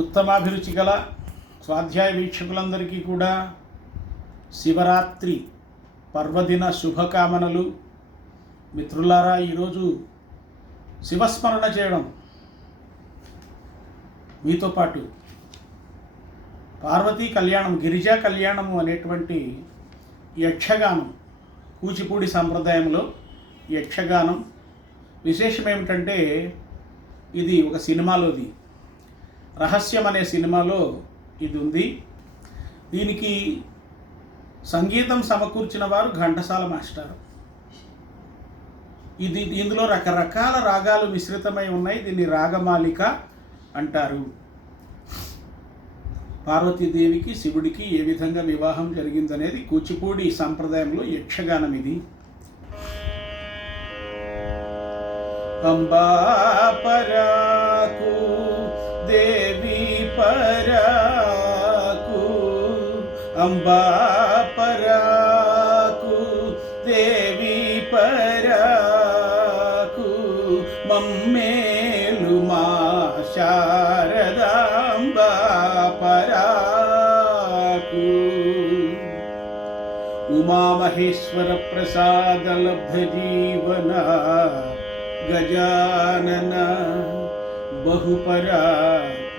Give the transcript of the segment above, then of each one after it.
ఉత్తమాభిరుచి గల స్వాధ్యాయ వీక్షకులందరికీ కూడా శివరాత్రి పర్వదిన శుభకామనలు. మిత్రులారా, ఈరోజు శివస్మరణ చేయడం మీతో పాటు పార్వతీ కళ్యాణం, గిరిజా కళ్యాణము అనేటువంటి యక్షగానం, కూచిపూడి సంప్రదాయంలో యక్షగానం విశేషం ఏమిటంటే, ఇది ఒక సినిమాలోది, రహస్యం అనే సినిమాలో ఇది ఉంది. దీనికి సంగీతం సమకూర్చిన వారు ఘంటసాల మాస్టర్. ఇందులో రకరకాల రాగాలు మిశ్రితమై ఉన్నాయి. దీన్ని రాగమాలిక అంటారు. పార్వతీదేవికి శివుడికి ఏ విధంగా వివాహం జరిగిందనేది కూచిపూడి సంప్రదాయంలో యక్షగానం ఇది. అంబా పరాకు దేవి పరాకు, అంబా పరాకు దేవి పరాకు, మమ్మేలు మా శారదాంబా పరాకు. ఉమామహేశ్వర ప్రసాద లబ్ధ జీవన గజానన బహుపరా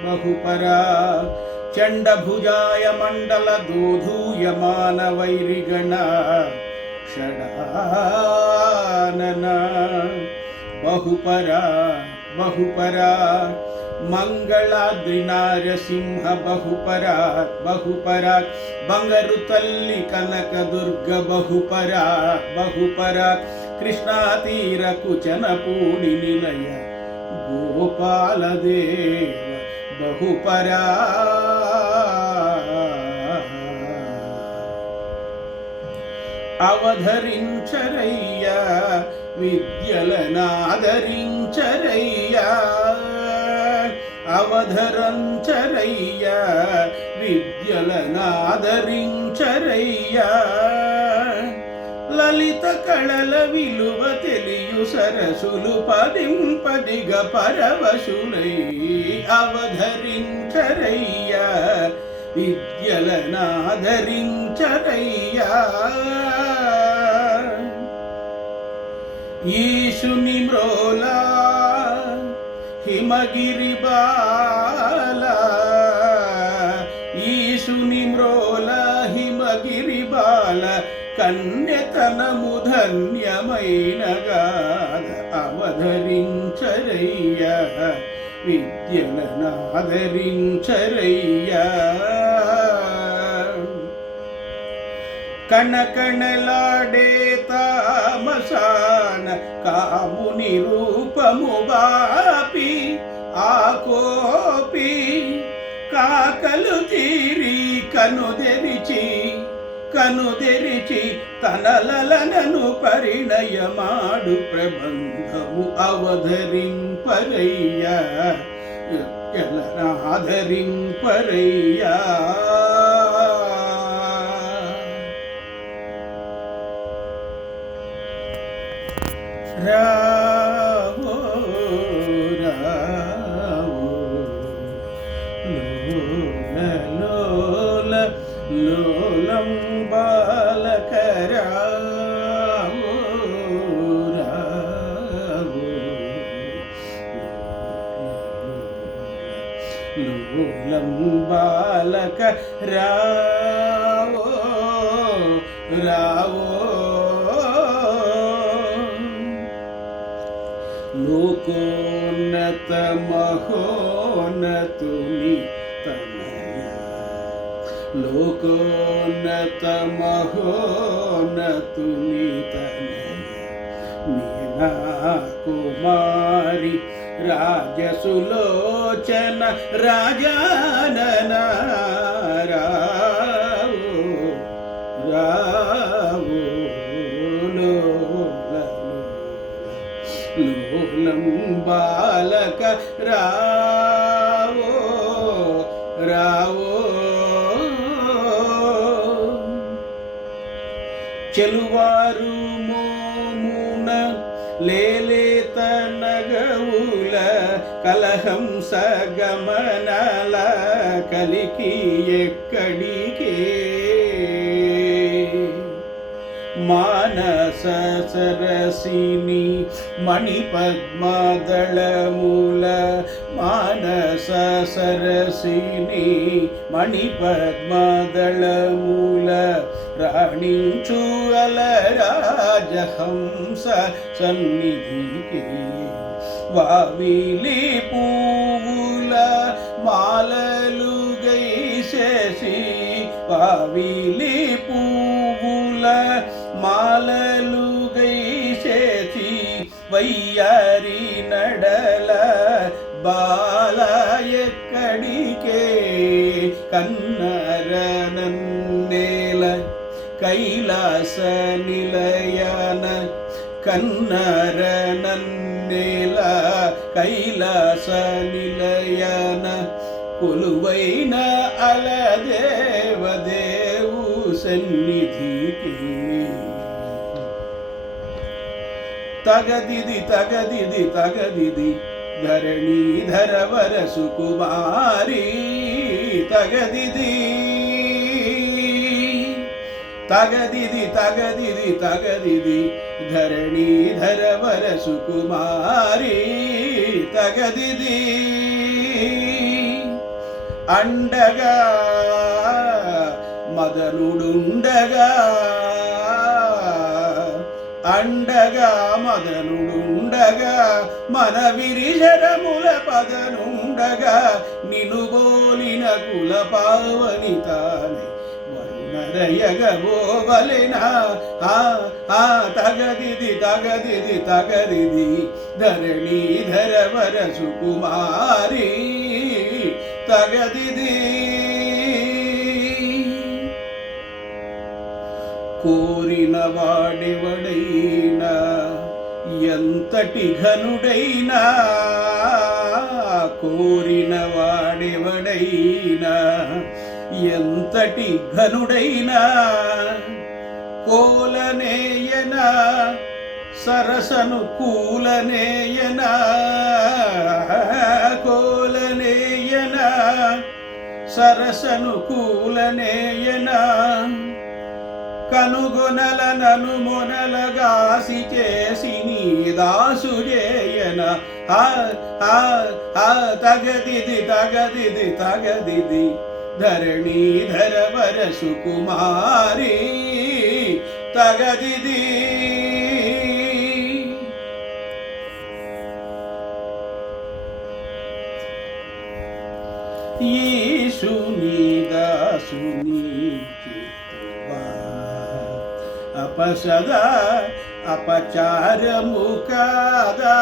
బహుపరా, చండభుజాయ మండల దోధూయమాన వైరిగణ షడానన బహుపరా బహుపరా, మంగళాద్రి నారసింహ బహుపరా బహుపరా, బంగరు తల్లి కనక దుర్గ బహుపరా బహుపరా, కృష్ణా తీర కుచనపూడి నిలయ గోపాలదేవ బహుపరా. అవధరించరయ్యా విద్యలనాదరించరయ్యా, అవధరించరయ్యా విద్యలనాదరించరయ్యా, లలిత కళల విలువ తెలియు సరసులు పదింపదిగ పరవశులై, అవధరించరయ్యా విద్యలనాదరించరయ్యా. ఈశుని మ్రోలా హిమగిరి బాల, ఈశుని మ్రోలా హిమగిరి బాల, కన్యతనము ధన్యమైన గాథ, అవధరించరయ్యా విద్యలనాదరించరయ్యా. కణకణలాడే తామసాన కాముని రూపము బాపి, ఆకోపి కాకలు తీరి కనుదెరిచి తనలనను పరిణయమాడు ప్రబంధము, అవధరింపరయ్యా ఎలనాదరింపరయ్యా. రావో రావో లోల లోల లోలం బాలక, రావో రావో లోలం బాలక, రావో రావో. లోకోన్నత మహోన్నతుని తనయ, లోకోన్నత మహోన్నతుని తనయ, మీనా కుమారి రాజసులోచన రాజానన, రావో రావో లోలం బాలక, రావో రావో. చెలువారు మోమున లేలేత నగవుల కలహంస గమనల కలికి ఎక్కడికే మానస సరసిని మణిపద్మదళమూల మానస సరసిని మణిపద్మదళమూల రాణించు అలరాజహంస సన్నిధికి వావిలి పువ్వుల మాలలు గైసేసి వావిలి పువ్వుల మాలలు గైసేసి వయ్యారి నడల బాల ఎక్కడికే కన్నర నన్నేల కైలాస నిలయన కన్నర నన్నేల కైలాస నిలయన కొలువైన అలదేవదేవు సన్నిధికి తగదిది తగదిది తగదిది ధరణీధర వరసు కుమారి తగదిది తగదిది తగదిది తగదిది ధరణీధర వరసు కుమారి తగదిది అండగా మదనుడుండగా అండగా మదనుడుండగా మన విరిశరముల పదనుండగా నినుగోలిన కుల పావని తానే వరుణరయగబోవలెనా తగదిది తగదిది తగదిది ధరణీధర వరసు కుమారి తగదిది కోరిన వాడెవడైనా ఎంతటి ఘనుడైనా కోరిన వాడెవడైనా ఎంతటి ఘనుడైనా కోలనేయనా సరసను కూలనేయనా కోలనేయనా సరసను కూలనేయనా కనుగొనల నను మొనలగాసి చేసి నీ దాసు చేయన తగదిది తగదిది తగదిది ధరణీధర వరసు కుమారి తగదిది ఈశుని దాసుని అపసద అపచారము కాదా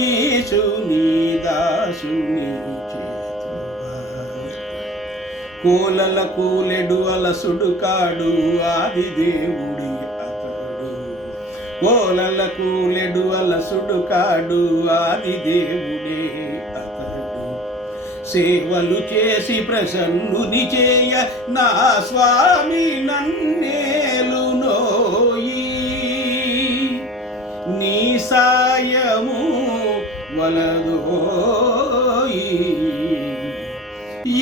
ఈశుని దాసుని చేతువా కోలల కూలెడు అలసుడు కాడు ఆదిదేవుడి అతడు కోలల కూలెడు అలసుడు కాడు ఆదిదేవుడే సేవలు చేసి ప్రసన్నుని చేయ నా స్వామి నన్నేలు నోయి నీ సాయము వలదోయి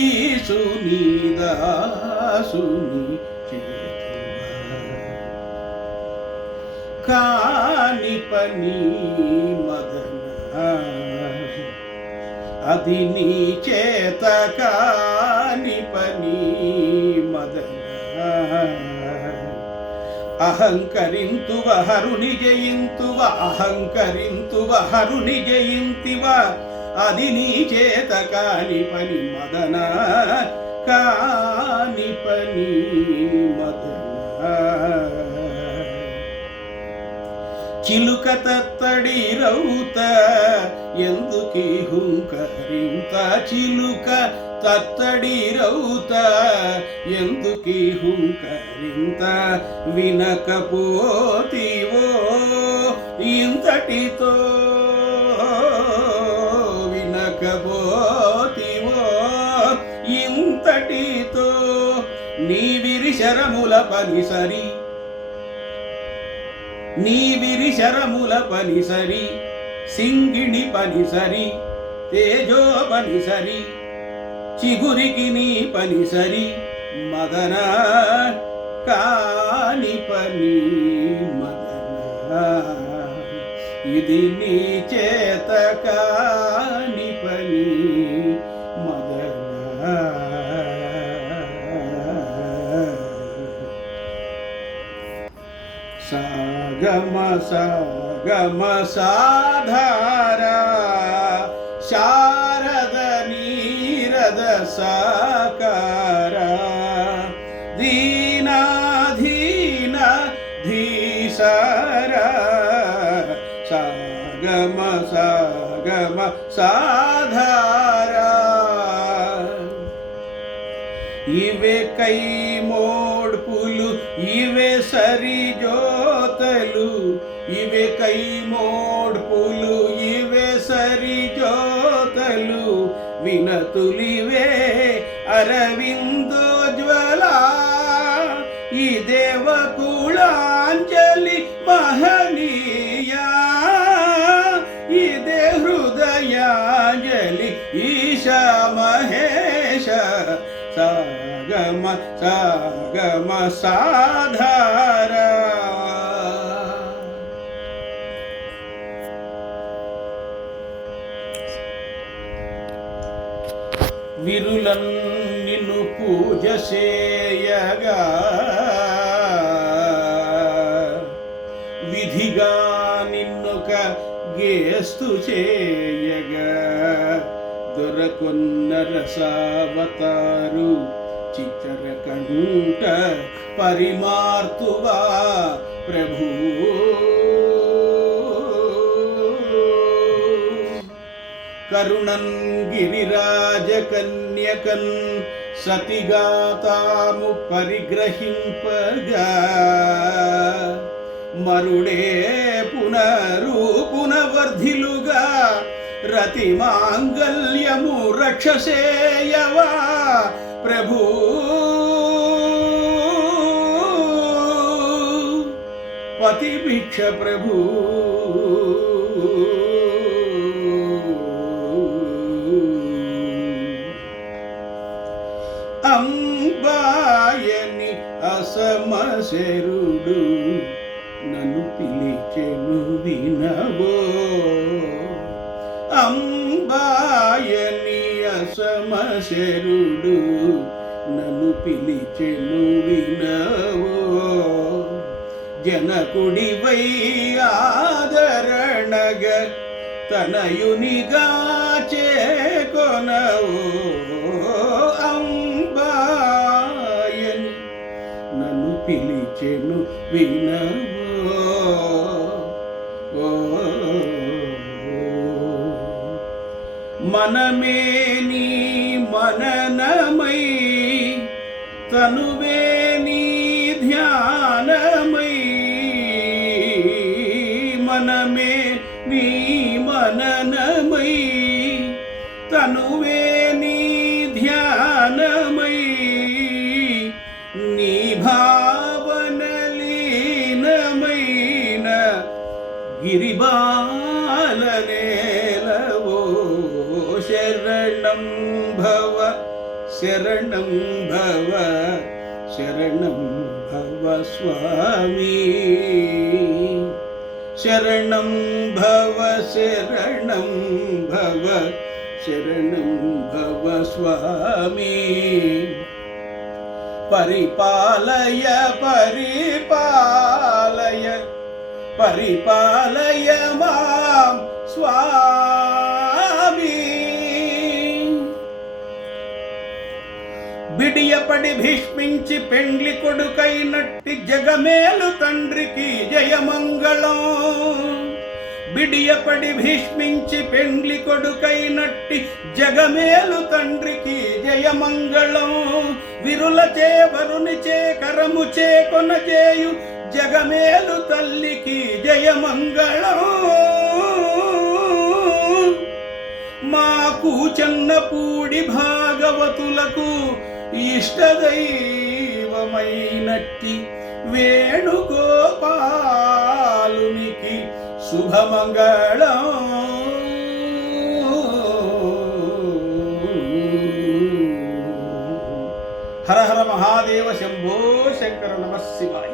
ఈశుని దాసుని చేతువా కాని పని మదన అది నీ చేత కాని పని మదన అహంకరింతువ హరుని జయింతువ అహంకరింతువ హరుని జయింతివ అది నీ చేత కాని పని మదన కాని పని మదన చిలుక తత్తడి రౌత ఎందుకీ హుంకరింత చిలుక తత్తడి రౌత ఎందుకీ హుంకరింత వినకపోతివో ఇంతటితో వినకపోతివో ఇంతటితో నీ విరిశరముల పని సరి నీవిరి శరముల పనిసరి సింగిణి పనిసరి తేజో పనిసరి చిగురికి నీ పనిసరి మదన కాని పని మదన ఇది నీ చేత కాని పని మదన సాగమ సాగమ సాధారా శారద నీరద సాకార దీనాధీన ధీసార సాగమ సాగమ సాధార ఇవే కై మోడ్పులు ఇవే సరి జోతలు ఇవే కై మోడ్పులు ఇవే సరి జోతలు వినతులివే అరవిందోజ్వల ఈ దేవకుళాంజలి మహనీయ ఇదే హృదయాంజలి ఈశా మహేశ సాగమ సాగమ సాధార విరులన్ నిన్ను పూజ చేయగా విధిగా నిన్నొక గేస్తు చేయగా దొరకొన్న రసావతారు చిచ్చరకంట పరిమార్తువా ప్రభు కరుణన్ గిరిరాజ కన్యకన్ సతిగాతాము పరిగ్రహింపగా మరుడే పునరుపునవర్ధిలుగా రతి మాంగల్యము రక్షసేయవా ప్రభు పతి భిక్ష ప్రభు అంబాయని అసమశరుడు నన్ను పిలిచెను వినవో అంబాయని అసమశరుడు నన్ను పిలిచెను వినవో జనకుడివై ఆదరణగ తనయునిగా చేకొనవో అంబాయని నన్ను పిలిచెను వినవో మనమే నీ మననమై తనువే నీ ధ్యానమై మనమే నీ మననమై తనువే నీ ధ్యానమై నీ భావనలీనమైన గిరిబాలనేలవో శరణం భవ శరణం భవ శరణం భవ స్వామి శరణం భవ శరణం భవ శరణం భవ స్వామి పరిపాలయ పరిపాలయ పరిపాలయ మాం స్వామి బిడియపడి భీష్మించి పెండ్లి కొడుకైనట్టి జగమేలు తండ్రికి జయమంగళం బిడియపడి భీష్మించి పెండ్లి కొడుకైనట్టి జగమేలు తండ్రికి జయమంగళం విరులచే వరునిచే కరముచే కొనచేయు జగమేలు తల్లికి జయమంగళం మాకు చెన్నపూడి భాగవతులకు ఇష్టదైవమైనట్టి వేణుగోపాలు శుభమంగళం. హర హర మహాదేవ శంభో శంకర నమః శివాయ.